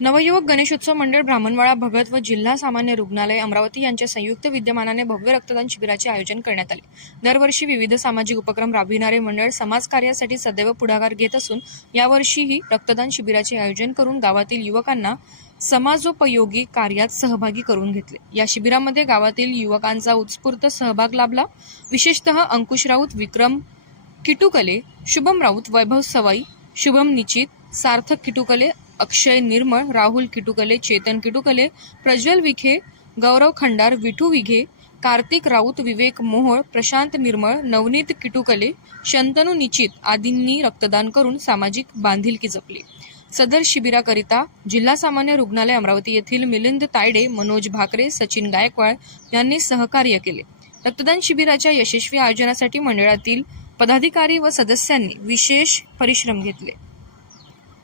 नवयुवक गणेशोत्सव मंडळ ब्राह्मणवाडा भगत व जिल्हा सामान्य रुग्णालय अमरावती यांच्या संयुक्त विद्यमानाने भव्य रक्तदान शिबिराचे आयोजन करण्यात आले. दरवर्षी विविध सामाजिक उपक्रम राबविणारे मंडळ समाजकार्यासाठी सदैव पुढाकार घेत असून यावर्षीही रक्तदान शिबिराचे आयोजन करून गावातील युवकांना समाजोपयोगी कार्यात सहभागी करून घेतले. या शिबिरामध्ये गावातील युवकांचा उत्स्फूर्त सहभाग लाभला. विशेषतः अंकुश राऊत विक्रम किटुकले शुभम राऊत वैभव सवाई शुभम निचित सार्थक किटुकले अक्षय निर्मळ राहुल किटुकले चेतन किटुकले प्रज्वल विखे गौरव खंडार विठू विघे कार्तिक राऊत विवेक मोहोळ प्रशांत निर्मळ नवनीत किटुकले शंतनू निचित आदींनी रक्तदान करून सामाजिक बांधिलकी जपली. सदर शिबिराकरिता जिल्हा सामान्य रुग्णालय अमरावती येथील मिलिंद तायडे मनोज भाकरे सचिन गायकवाड यांनी सहकार्य केले. रक्तदान शिबिराच्या यशस्वी आयोजनासाठी मंडळातील पदाधिकारी व सदस्यांनी विशेष परिश्रम घेतले.